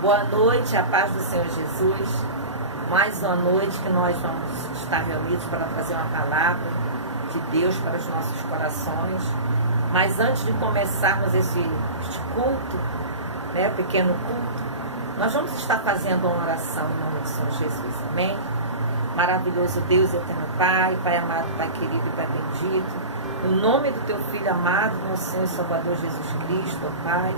Boa noite, a paz do Senhor Jesus. Mais uma noite que nós vamos estar reunidos para trazer uma palavra de Deus para os nossos corações. Mas antes de começarmos este culto, pequeno culto, nós vamos estar fazendo uma oração em nome do Senhor Jesus. Amém? Maravilhoso Deus, eterno Pai, Pai amado, Pai querido e Pai bendito, no nome do Teu Filho amado, nosso Senhor e Salvador Jesus Cristo, ó Pai,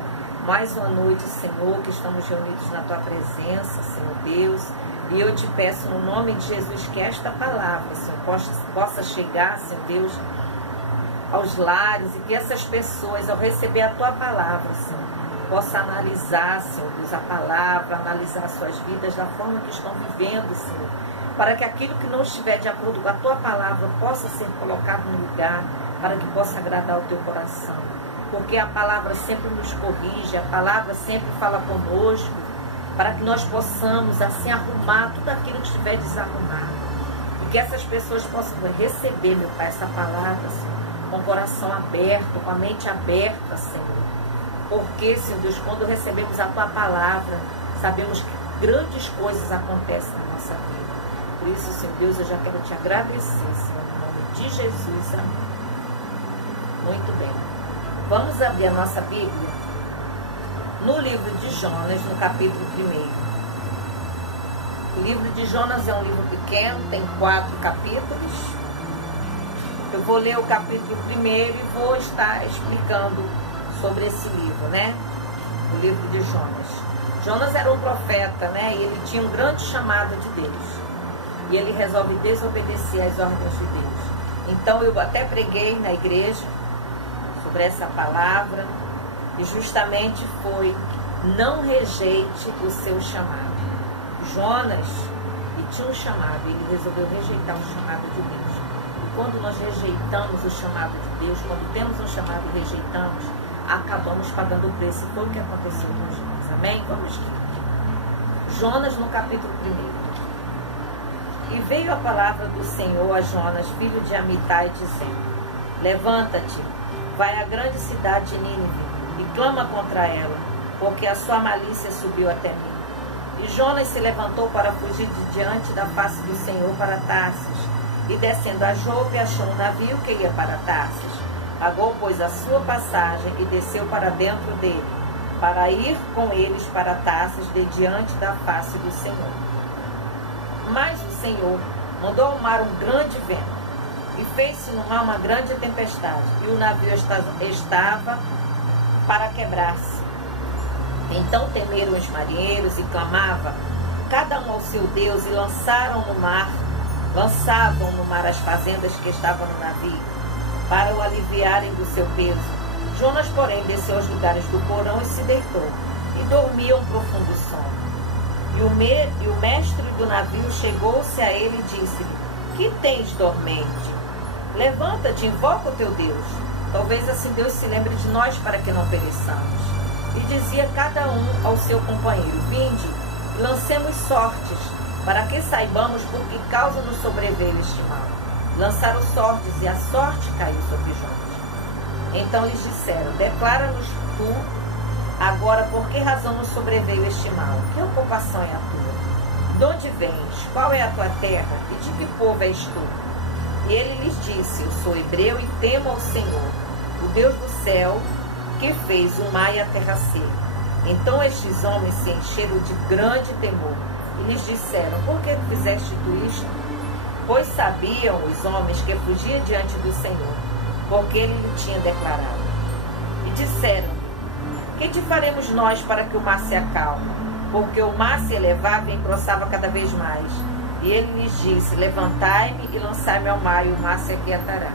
mais uma noite, Senhor, que estamos reunidos na Tua presença, Senhor Deus, e eu te peço no nome de Jesus que esta palavra, Senhor, possa chegar, Senhor Deus, aos lares, e que essas pessoas, ao receber a Tua palavra, Senhor, possam analisar, Senhor Deus, a palavra, analisar suas vidas da forma que estão vivendo, Senhor, para que aquilo que não estiver de acordo com a Tua palavra possa ser colocado no lugar, para que possa agradar o Teu coração. Porque a palavra sempre nos corrige, a palavra sempre fala conosco, para que nós possamos assim arrumar tudo aquilo que estiver desarrumado. E que essas pessoas possam receber, meu Pai, essa palavra, Senhor, com o coração aberto, com a mente aberta, Senhor. Porque, Senhor Deus, quando recebemos a Tua palavra, sabemos que grandes coisas acontecem na nossa vida. Por isso, Senhor Deus, eu já quero te agradecer, Senhor, em nome de Jesus. Amém. Muito bem. Vamos abrir a nossa Bíblia no livro de Jonas, no capítulo 1. O livro de Jonas é um livro pequeno, tem 4 capítulos. Eu vou ler o capítulo 1 e vou estar explicando sobre esse livro, O livro de Jonas. Jonas era um profeta, E ele tinha um grande chamado de Deus. E ele resolve desobedecer às ordens de Deus. Então eu até preguei na igreja sobre essa palavra, e justamente foi: não rejeite o seu chamado. Jonas, ele tinha um chamado, ele resolveu rejeitar o chamado de Deus. E quando nós rejeitamos o chamado de Deus, quando temos um chamado e rejeitamos, acabamos pagando o preço. Foi o que aconteceu com Jonas. Amém? Vamos aqui. Jonas, no capítulo 1. E veio a palavra do Senhor a Jonas, filho de Amitai, dizendo: levanta-te, vai à grande cidade de Nínive e clama contra ela, porque a sua malícia subiu até mim. E Jonas se levantou para fugir de diante da face do Senhor para Tarsis, e descendo a Jope achou um navio que ia para Tarsis. Pagou, pois, a sua passagem e desceu para dentro dele, para ir com eles para Tarsis de diante da face do Senhor. Mas o Senhor mandou ao mar um grande vento, e fez-se no mar uma grande tempestade, e o navio estava para quebrar-se. Então temeram os marinheiros e clamavam, cada um ao seu Deus, e lançavam no mar as fazendas que estavam no navio, para o aliviarem do seu peso. Jonas, porém, desceu aos lugares do porão e se deitou, e dormia um profundo sono. E o mestre do navio chegou-se a ele e disse-lhe: que tens dormente? Levanta-te, invoca o teu Deus. Talvez assim Deus se lembre de nós para que não pereçamos. E dizia cada um ao seu companheiro: vinde, e lancemos sortes, para que saibamos por que causa nos sobreveio este mal. Lançaram sortes, e a sorte caiu sobre Jonas. Então lhes disseram: declara-nos tu agora por que razão nos sobreveio este mal. Que ocupação é a tua? De onde vens? Qual é a tua terra? E de que povo és tu? E ele lhes disse: eu sou hebreu e temo ao Senhor, o Deus do céu, que fez o mar e a terra seca. Então estes homens se encheram de grande temor e lhes disseram: por que fizeste tu isto? Pois sabiam os homens que fugia diante do Senhor, porque ele lhe tinha declarado. E disseram: que te faremos nós para que o mar se acalme? Porque o mar se elevava e engrossava cada vez mais. E ele lhes disse: levantai-me e lançai-me ao mar, e o mar se aquietará.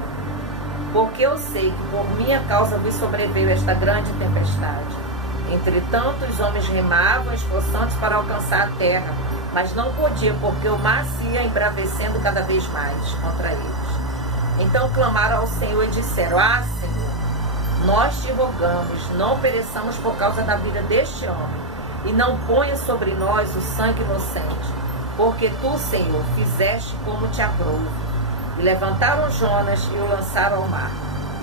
Porque eu sei que por minha causa vos sobreveio esta grande tempestade. Entretanto, os homens remavam, esforçando-se para alcançar a terra, mas não podiam, porque o mar se ia embravecendo cada vez mais contra eles. Então clamaram ao Senhor e disseram: ah, Senhor, nós te rogamos, não pereçamos por causa da vida deste homem, e não ponha sobre nós o sangue inocente, porque tu, Senhor, fizeste como te aprouve. E levantaram Jonas e o lançaram ao mar,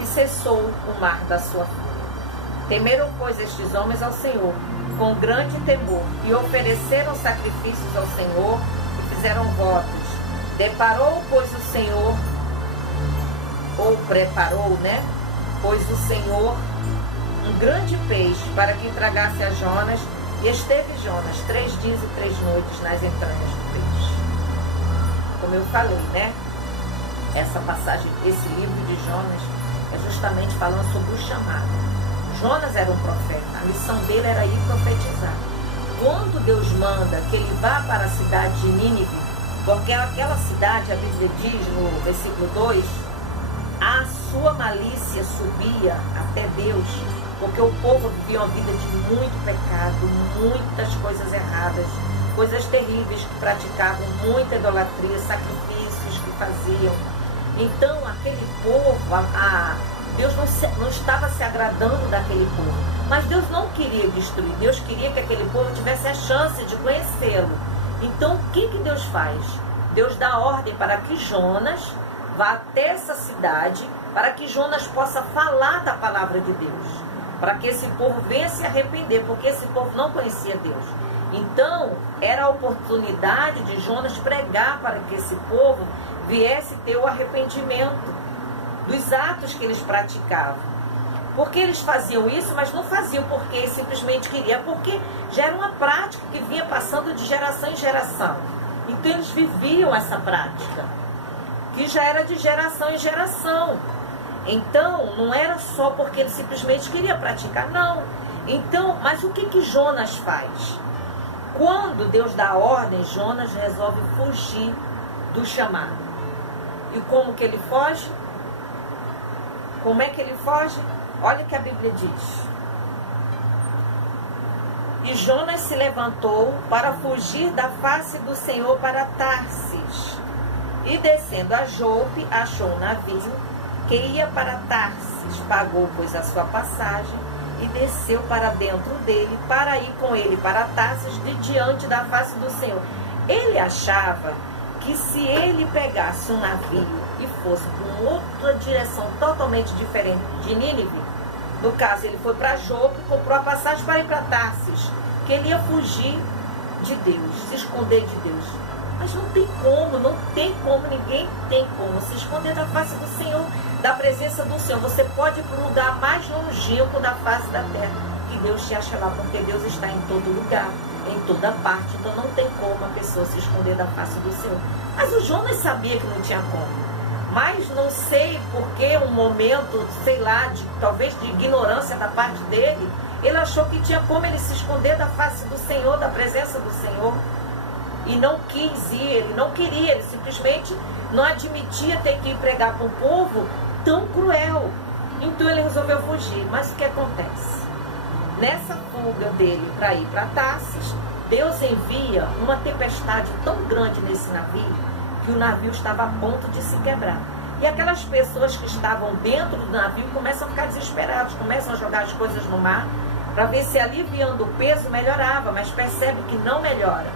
e cessou o mar da sua fúria. Temeram, pois, estes homens ao Senhor com grande temor, e ofereceram sacrifícios ao Senhor e fizeram votos. Deparou, pois, o Senhor, ou preparou, pois o Senhor um grande peixe para que tragasse a Jonas, e esteve Jonas 3 dias e 3 noites nas entranhas do peixe. Como eu falei, essa passagem, esse livro de Jonas é justamente falando sobre o chamado. Jonas era um profeta, a missão dele era ir profetizar. Quando Deus manda que ele vá para a cidade de Nínive, porque aquela cidade, a Bíblia diz no versículo 2, a sua malícia subia até Deus, porque o povo vivia uma vida de muito pecado, muitas coisas erradas, coisas terríveis que praticavam, muita idolatria, sacrifícios que faziam. Então aquele povo, Deus não estava se agradando daquele povo, mas Deus não queria destruir, Deus queria que aquele povo tivesse a chance de conhecê-lo. Então o que Deus faz? Deus dá ordem para que Jonas vá até essa cidade, para que Jonas possa falar da palavra de Deus, para que esse povo venha se arrepender, porque esse povo não conhecia Deus. Então era a oportunidade de Jonas pregar para que esse povo viesse ter o arrependimento dos atos que eles praticavam. Porque eles faziam isso, mas não faziam porque simplesmente queriam, porque já era uma prática que vinha passando de geração em geração. Então eles viviam essa prática, que já era de geração em geração. Então não era só porque eles simplesmente queriam praticar, não. Então, mas o que Jonas faz? Quando Deus dá a ordem, Jonas resolve fugir do chamado. E como que ele foge? Como é que ele foge? Olha o que a Bíblia diz. E Jonas se levantou para fugir da face do Senhor para Tarsis. E descendo a Jope, achou um navio que ia para Tarsis. Pagou, pois, a sua passagem e desceu para dentro dele, para ir com ele para Tarsis, de diante da face do Senhor. Ele achava que se ele pegasse um navio e fosse para outra direção totalmente diferente de Nínive, no caso ele foi para Jope, comprou a passagem para ir para Tarsis, que ele ia fugir de Deus, se esconder de Deus. Mas não tem como, ninguém tem como se esconder da face do Senhor, da presença do Senhor. Você pode ir para o lugar mais longínquo da face da terra, que Deus te acha lá, porque Deus está em todo lugar, em toda parte. Então não tem como a pessoa se esconder da face do Senhor. Mas o Jonas sabia que não tinha como. Mas não sei por que um momento, sei lá, talvez de ignorância da parte dele, ele achou que tinha como ele se esconder da face do Senhor, da presença do Senhor. E não quis ir, ele não queria, ele simplesmente não admitia ter que ir pregar para um povo tão cruel. Então ele resolveu fugir. Mas o que acontece? Nessa fuga dele para ir para Tarsis, Deus envia uma tempestade tão grande nesse navio, que o navio estava a ponto de se quebrar. E aquelas pessoas que estavam dentro do navio começam a ficar desesperadas, começam a jogar as coisas no mar, para ver se aliviando o peso melhorava, mas percebe que não melhora.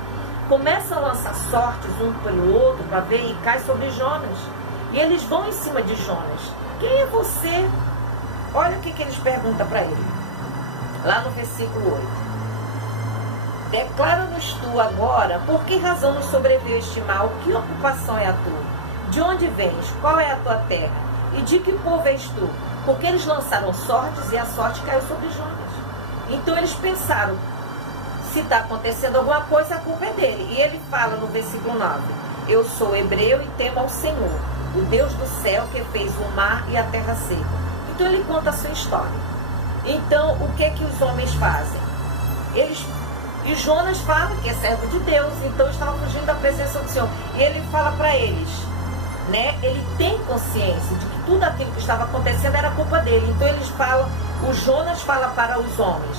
Começam a lançar sortes um pelo outro para ver, e cai sobre Jonas. E eles vão em cima de Jonas. Quem é você? Olha o que eles perguntam para ele. Lá no versículo 8. Declara-nos tu agora, por que razão nos sobreveio este mal? Que ocupação é a tua? De onde vens? Qual é a tua terra? E de que povo és tu? Porque eles lançaram sortes e a sorte caiu sobre Jonas. Então eles pensaram, se está acontecendo alguma coisa, a culpa é dele. E ele fala no versículo 9, eu sou hebreu e temo ao Senhor, o Deus do céu que fez o mar e a terra seca. Então ele conta a sua história. Então o que os homens fazem? E Jonas fala que é servo de Deus, então estava fugindo da presença do Senhor. E ele fala para eles, ele tem consciência de que tudo aquilo que estava acontecendo era culpa dele. Então eles falam, o Jonas fala para os homens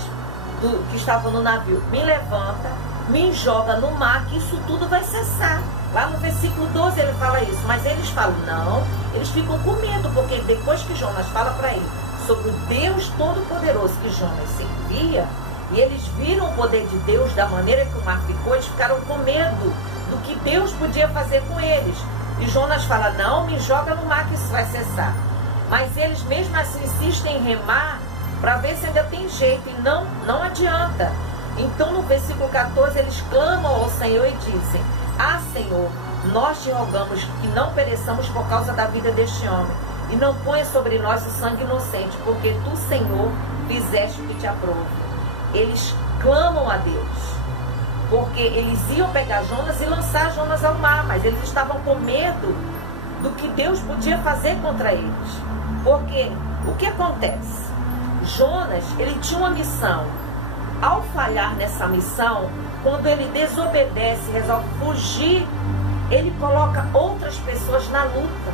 que estavam no navio, me levanta, me joga no mar, que isso tudo vai cessar. Lá no versículo 12 ele fala isso, mas eles falam, não, eles ficam com medo, porque depois que Jonas fala para ele sobre o Deus Todo-Poderoso que Jonas servia, e eles viram o poder de Deus da maneira que o mar ficou, eles ficaram com medo do que Deus podia fazer com eles. E Jonas fala, não, me joga no mar que isso vai cessar. Mas eles mesmo assim insistem em remar para ver se ainda tem jeito, e não adianta. Então no versículo 14 eles clamam ao Senhor e dizem: ah, Senhor, nós te rogamos que não pereçamos por causa da vida deste homem, e não ponha sobre nós o sangue inocente, porque tu, Senhor, fizeste o que te aprove. Eles clamam a Deus, porque eles iam pegar Jonas e lançar Jonas ao mar, mas eles estavam com medo do que Deus podia fazer contra eles. Porque o que acontece? Jonas, ele tinha uma missão. Ao falhar nessa missão, quando ele desobedece, resolve fugir, ele coloca outras pessoas na luta.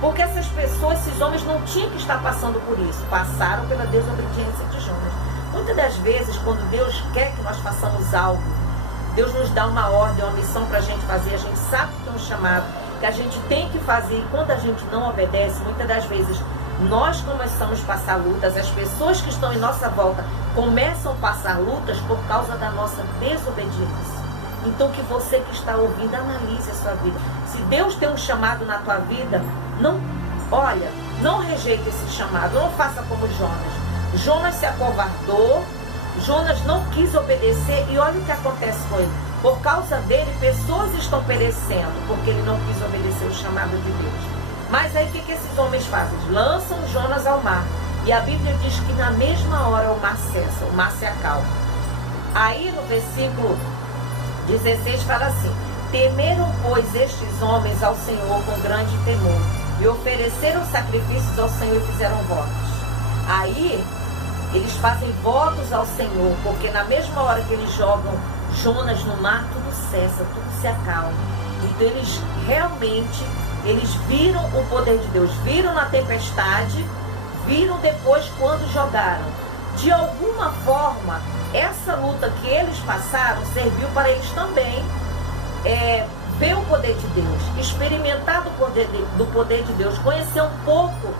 Porque essas pessoas, esses homens não tinham que estar passando por isso. Passaram pela desobediência de Jonas. Muitas das vezes, quando Deus quer que nós façamos algo, Deus nos dá uma ordem, uma missão para a gente fazer, a gente sabe que tem um chamado, que a gente tem que fazer, e quando a gente não obedece, muitas das vezes, nós começamos a passar lutas, as pessoas que estão em nossa volta começam a passar lutas por causa da nossa desobediência. Então que você que está ouvindo, analise a sua vida. Se Deus tem um chamado na tua vida, não rejeite esse chamado, não faça como Jonas. Jonas se acovardou, Jonas não quis obedecer, e olha o que acontece com ele. Por causa dele, pessoas estão perecendo, porque ele não quis obedecer o chamado de Deus. Mas aí o que esses homens fazem? Lançam Jonas ao mar. E a Bíblia diz que na mesma hora o mar cessa, o mar se acalma. Aí no versículo 16 fala assim: temeram, pois, estes homens ao Senhor com grande temor, e ofereceram sacrifícios ao Senhor e fizeram votos. Aí eles fazem votos ao Senhor, porque na mesma hora que eles jogam Jonas no mar, tudo cessa, tudo se acalma. Então eles realmente, eles viram o poder de Deus, viram na tempestade, viram depois quando jogaram. De alguma forma, essa luta que eles passaram serviu para eles também ver o poder de Deus, experimentar do poder de Deus, conhecer um pouco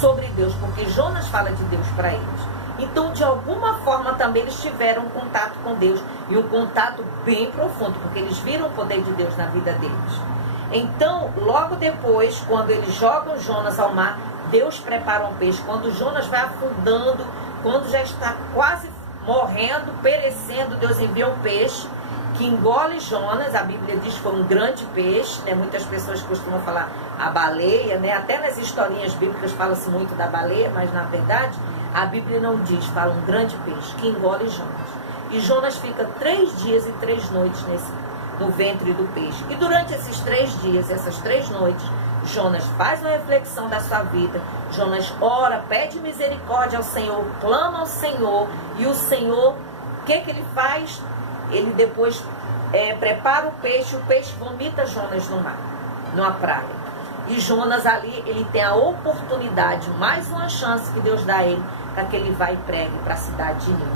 sobre Deus, porque Jonas fala de Deus para eles. Então, de alguma forma, também eles tiveram um contato com Deus, e um contato bem profundo, porque eles viram o poder de Deus na vida deles. Então, logo depois, quando eles jogam Jonas ao mar, Deus prepara um peixe. Quando Jonas vai afundando, quando já está quase morrendo, perecendo, Deus envia um peixe que engole Jonas. A Bíblia diz que foi um grande peixe, né? Muitas pessoas costumam falar a baleia, né? Até nas historinhas bíblicas fala-se muito da baleia, mas na verdade a Bíblia não diz, fala um grande peixe que engole Jonas. E Jonas fica 3 dias e 3 noites no ventre do peixe. E durante esses 3 dias, essas 3 noites, Jonas faz uma reflexão da sua vida. Jonas ora, pede misericórdia ao Senhor, clama ao Senhor. E o Senhor, o que ele faz? Ele depois prepara o peixe vomita Jonas no mar, numa praia. E Jonas ali, ele tem a oportunidade, mais uma chance que Deus dá a ele, para que ele vá e pregue para a cidade de Nínive.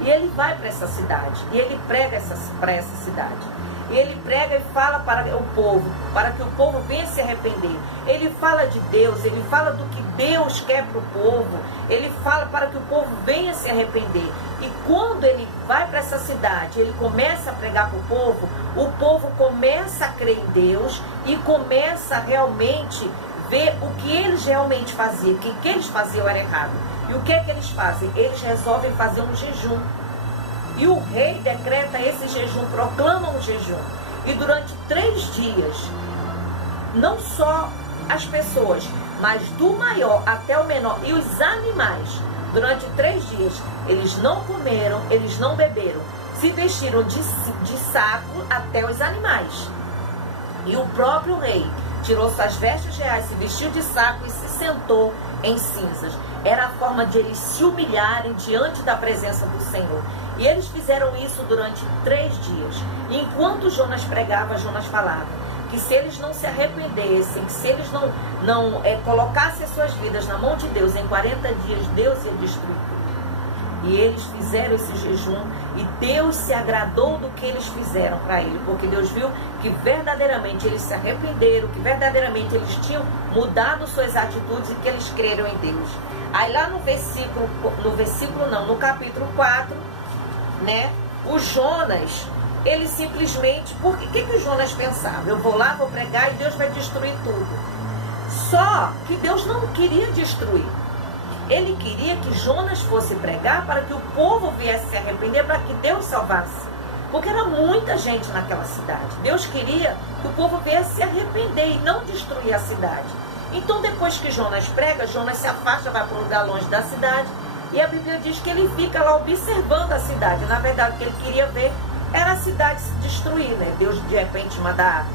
E ele vai para essa cidade, e ele prega para essa cidade. Ele prega e fala para o povo, para que o povo venha se arrepender. Ele fala de Deus, ele fala do que Deus quer para o povo. Ele fala para que o povo venha se arrepender. E quando ele vai para essa cidade, ele começa a pregar para o povo começa a crer em Deus e começa a realmente ver o que eles realmente faziam. O que eles faziam era errado. E o que é que eles fazem? Eles resolvem fazer um jejum. E o rei decreta esse jejum, proclama um jejum. E durante 3 dias, não só as pessoas, mas do maior até o menor e os animais, durante 3 dias, eles não comeram, eles não beberam, se vestiram de saco até os animais. E o próprio rei tirou suas vestes reais, se vestiu de saco e se sentou em cinzas. Era a forma de eles se humilharem diante da presença do Senhor. E eles fizeram isso durante 3 dias. E enquanto Jonas pregava, Jonas falava que se eles não se arrependessem, que se eles não colocassem as suas vidas na mão de Deus, em 40 dias Deus ia destruir tudo. E eles fizeram esse jejum e Deus se agradou do que eles fizeram para ele, porque Deus viu que verdadeiramente eles se arrependeram, que verdadeiramente eles tinham mudado suas atitudes e que eles creram em Deus. Aí lá no capítulo 4, né, o Jonas, ele simplesmente, porque o que o Jonas pensava? Eu vou lá, vou pregar e Deus vai destruir tudo. Só que Deus não queria destruir. Ele queria que Jonas fosse pregar para que o povo viesse se arrepender, para que Deus salvasse. Porque era muita gente naquela cidade. Deus queria que o povo viesse se arrepender e não destruir a cidade. Então, depois que Jonas prega, Jonas se afasta, vai para um lugar longe da cidade. E a Bíblia diz que ele fica lá observando a cidade. Na verdade, o que ele queria ver era a cidade se destruir, né? Deus, de repente, mandar,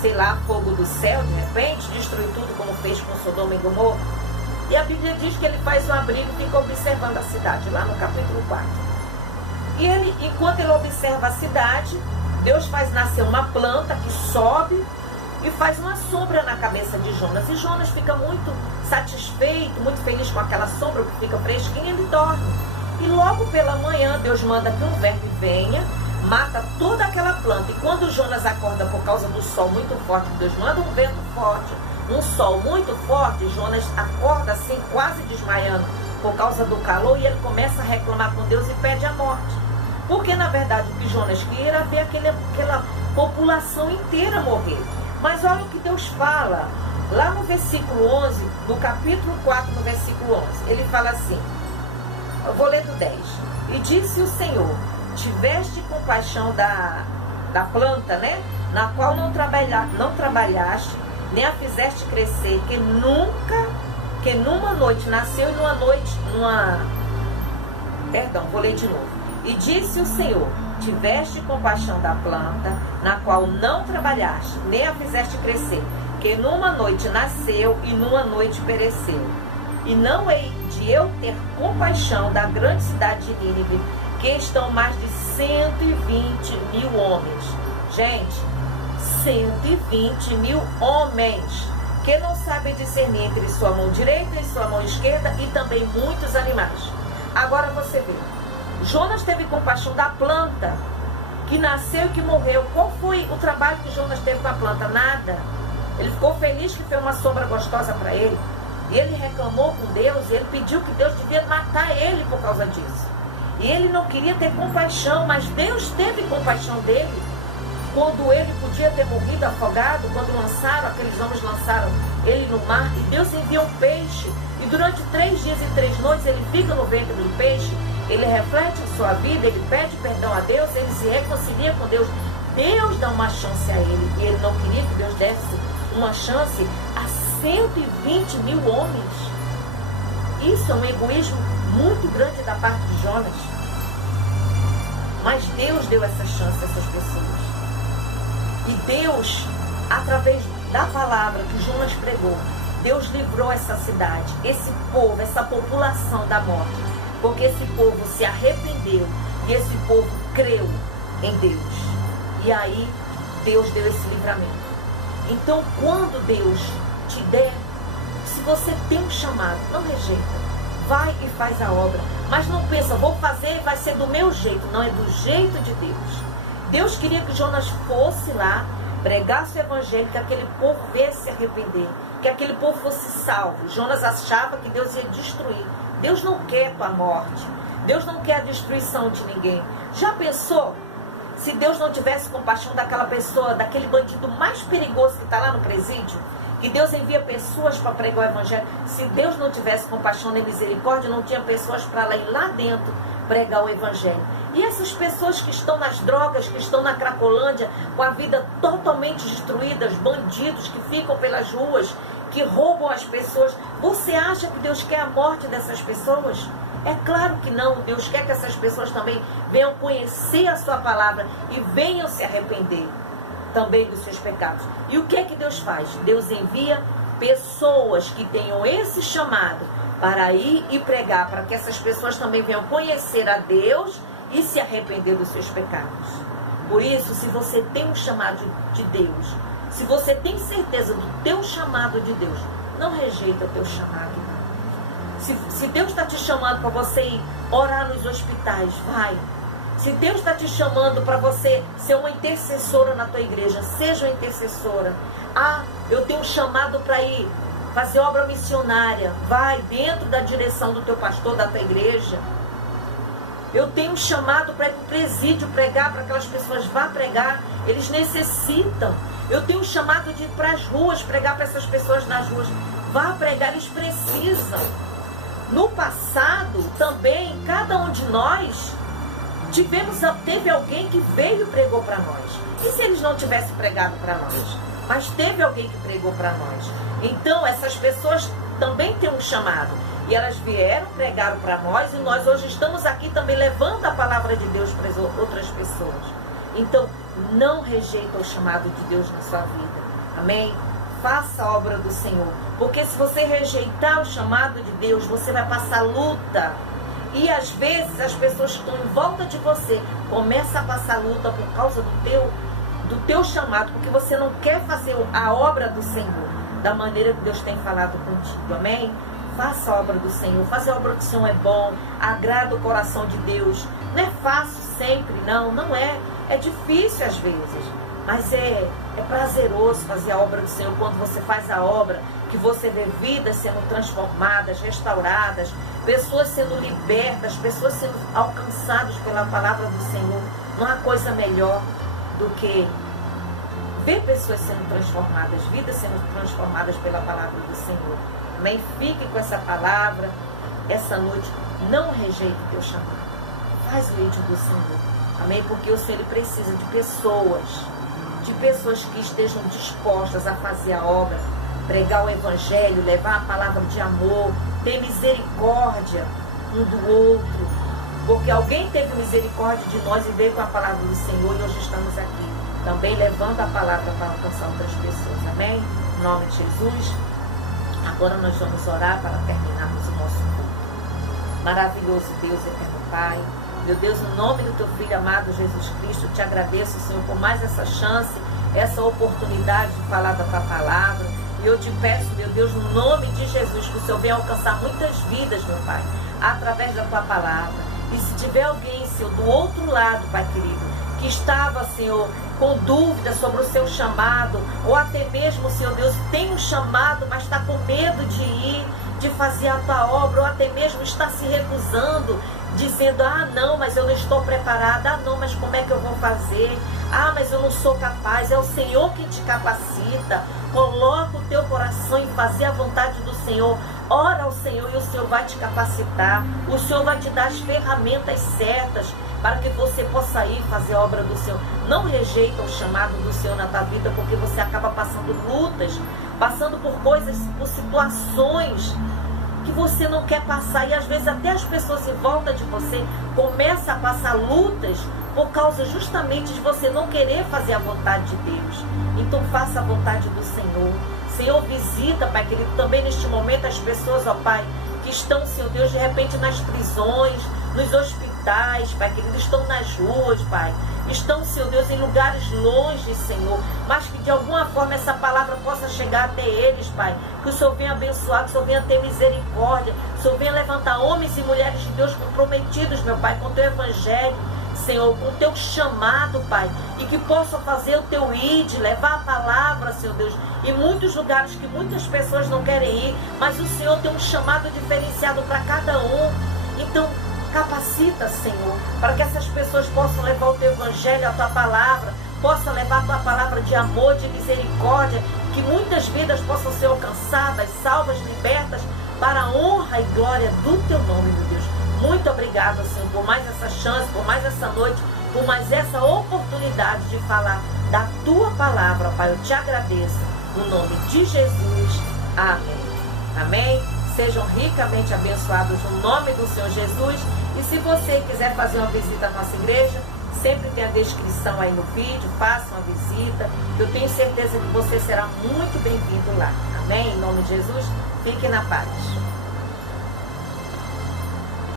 sei lá, fogo do céu, de repente, destruir tudo, como fez com Sodoma e Gomorra. E a Bíblia diz que ele faz um abrigo e fica observando a cidade, lá no capítulo 4. E ele, enquanto ele observa a cidade, Deus faz nascer uma planta que sobe e faz uma sombra na cabeça de Jonas. E Jonas fica muito satisfeito, muito feliz com aquela sombra que fica fresquinha, e ele dorme. E logo pela manhã, Deus manda que um verme venha, mata toda aquela planta. E quando Jonas acorda por causa do sol muito forte, Deus manda um vento forte, um sol muito forte, Jonas acorda assim, quase desmaiando por causa do calor, e ele começa a reclamar com Deus e pede a morte. Porque, na verdade, o que Jonas queria era ver aquela população inteira morrer. Mas olha o que Deus fala, lá no versículo 11, no capítulo 4, no versículo 11. Ele fala assim, eu vou ler do 10. E disse o Senhor, tiveste compaixão da planta, né? Na qual não trabalhaste, nem a fizeste crescer, que numa noite nasceu e vou ler de novo. E disse o Senhor, tiveste compaixão da planta, na qual não trabalhaste, nem a fizeste crescer, que numa noite nasceu e numa noite pereceu. E não hei de eu ter compaixão da grande cidade de Nínive, que estão mais de 120 mil homens. Gente, 120 mil homens, que não sabem discernir entre sua mão direita e sua mão esquerda, e também muitos animais. Agora você vê, Jonas teve compaixão da planta, que nasceu e que morreu. Qual foi o trabalho que Jonas teve com a planta? Nada. Ele ficou feliz que foi uma sombra gostosa para ele. E ele reclamou com Deus, e ele pediu que Deus devia matar ele por causa disso. E ele não queria ter compaixão, mas Deus teve compaixão dele. Quando ele podia ter morrido afogado, quando aqueles homens lançaram ele no mar, e Deus envia um peixe, e durante 3 dias e 3 noites ele fica no ventre do peixe, ele reflete a sua vida, ele pede perdão a Deus, ele se reconcilia com Deus. Deus dá uma chance a ele, e ele não queria que Deus desse uma chance a 120 mil homens. Isso é um egoísmo muito grande da parte de Jonas. Mas Deus deu essa chance a essas pessoas. E Deus, através da palavra que Jonas pregou, Deus livrou essa cidade, esse povo, essa população da morte. Porque esse povo se arrependeu e esse povo creu em Deus. E aí Deus deu esse livramento. Então, quando Deus te der, se você tem um chamado, não rejeita. Vai e faz a obra. Mas não pensa, vou fazer e vai ser do meu jeito. Não, é do jeito de Deus. Deus queria que Jonas fosse lá, pregasse o evangelho, que aquele povo viesse se arrepender, que aquele povo fosse salvo. Jonas achava que Deus ia destruir. Deus não quer tua morte. Deus não quer a destruição de ninguém. Já pensou se Deus não tivesse compaixão daquela pessoa, daquele bandido mais perigoso que está lá no presídio? Que Deus envia pessoas para pregar o evangelho. Se Deus não tivesse compaixão nem misericórdia, não tinha pessoas para ir lá dentro pregar o evangelho. E essas pessoas que estão nas drogas, que estão na Cracolândia, com a vida totalmente destruída, os bandidos que ficam pelas ruas, que roubam as pessoas, você acha que Deus quer a morte dessas pessoas? É claro que não. Deus quer que essas pessoas também venham conhecer a sua palavra e venham se arrepender também dos seus pecados. E o que é que Deus faz? Deus envia pessoas que tenham esse chamado para ir e pregar, para que essas pessoas também venham conhecer a Deus e se arrepender dos seus pecados. Por isso, se você tem um chamado de Deus, se você tem certeza do teu chamado de Deus, não rejeita o teu chamado. Se Deus está te chamando para você ir orar nos hospitais, vai. Se Deus está te chamando para você ser uma intercessora na tua igreja, seja uma intercessora. Ah, eu tenho um chamado para ir fazer obra missionária, vai dentro da direção do teu pastor, da tua igreja. Eu tenho um chamado para ir para o presídio pregar para aquelas pessoas, vá pregar, eles necessitam. Eu tenho um chamado de ir para as ruas, pregar para essas pessoas nas ruas, vá pregar, eles precisam. no passado também, cada um de nós teve alguém que veio e pregou para nós. E se eles não tivessem pregado para nós? Mas teve alguém que pregou para nós. Então, essas pessoas também têm um chamado. E elas vieram, pregaram para nós, e nós hoje estamos aqui também levando a palavra de Deus para as outras pessoas. Então, não rejeita o chamado de Deus na sua vida. Amém? Faça a obra do Senhor. Porque se você rejeitar o chamado de Deus, você vai passar luta. E às vezes as pessoas que estão em volta de você começam a passar luta por causa do teu chamado, porque você não quer fazer a obra do Senhor da maneira que Deus tem falado contigo. Amém? Faça a obra do Senhor. Fazer a obra do Senhor é bom, agrada o coração de Deus. Não é fácil sempre, não é. É difícil às vezes, mas é prazeroso fazer a obra do Senhor. Quando você faz a obra, que você vê vidas sendo transformadas, restauradas, pessoas sendo libertas, pessoas sendo alcançadas pela palavra do Senhor. Não há coisa melhor do que ver pessoas sendo transformadas, vidas sendo transformadas pela palavra do Senhor. Amém? Fique com essa palavra essa noite. Não rejeite o teu chamado. Faz o ídolo do Senhor. Amém? Porque o Senhor ele precisa de pessoas que estejam dispostas a fazer a obra, pregar o evangelho, levar a palavra de amor, ter misericórdia um do outro. Porque alguém teve misericórdia de nós e veio com a palavra do Senhor, e hoje estamos aqui, também levando a palavra para alcançar outras pessoas. Amém? Em nome de Jesus. Agora nós vamos orar para terminarmos o nosso culto. Maravilhoso Deus, eterno Pai. Meu Deus, no nome do teu Filho amado Jesus Cristo, te agradeço, Senhor, por mais essa chance, essa oportunidade de falar da tua palavra. E eu te peço, meu Deus, no nome de Jesus, que o Senhor venha alcançar muitas vidas, meu Pai, através da tua palavra. E se tiver alguém, Senhor, do outro lado, Pai querido, que estava, Senhor, com dúvida sobre o seu chamado, ou até mesmo, Senhor Deus, tem um chamado, mas está com medo de ir, de fazer a tua obra, ou até mesmo está se recusando, dizendo, não, mas eu não estou preparada, não, mas como é que eu vou fazer? Mas eu não sou capaz. É o Senhor que te capacita. Coloca o teu coração em fazer a vontade do Senhor. Ora ao Senhor e o Senhor vai te capacitar. O Senhor vai te dar as ferramentas certas para que você possa ir fazer a obra do Senhor. Não rejeita o chamado do Senhor na tua vida, porque você acaba passando lutas, passando por coisas, por situações que você não quer passar, e às vezes até as pessoas em volta de você começam a passar lutas por causa justamente de você não querer fazer a vontade de Deus. Então faça a vontade do Senhor. Senhor, visita, Pai querido, também neste momento as pessoas, ó Pai, que estão, Senhor Deus, de repente nas prisões, nos hospitais, Pai querido, estão nas ruas, Pai. Estão, Senhor Deus, em lugares longe, Senhor, mas que de alguma forma essa palavra possa chegar até eles, Pai. Que o Senhor venha abençoar, que o Senhor venha ter misericórdia, que o Senhor venha levantar homens e mulheres de Deus comprometidos, meu Pai, com o teu evangelho, Senhor, com o teu chamado, Pai, e que possam fazer o teu id, levar a palavra, Senhor Deus, em muitos lugares que muitas pessoas não querem ir, mas o Senhor tem um chamado diferenciado para cada um. Então, capacita, Senhor, para que essas pessoas possam levar o teu evangelho, a tua palavra, possam levar a tua palavra de amor, de misericórdia, que muitas vidas possam ser alcançadas, salvas, libertas, para a honra e glória do teu nome, meu Deus. Muito obrigada, Senhor, por mais essa chance, por mais essa noite, por mais essa oportunidade de falar da tua palavra, Pai. Eu te agradeço, no nome de Jesus. Amém. Amém. Sejam ricamente abençoados no nome do Senhor Jesus. E se você quiser fazer uma visita à nossa igreja, sempre tem a descrição aí no vídeo, faça uma visita. Eu tenho certeza que você será muito bem-vindo lá. Amém? Em nome de Jesus, fique na paz.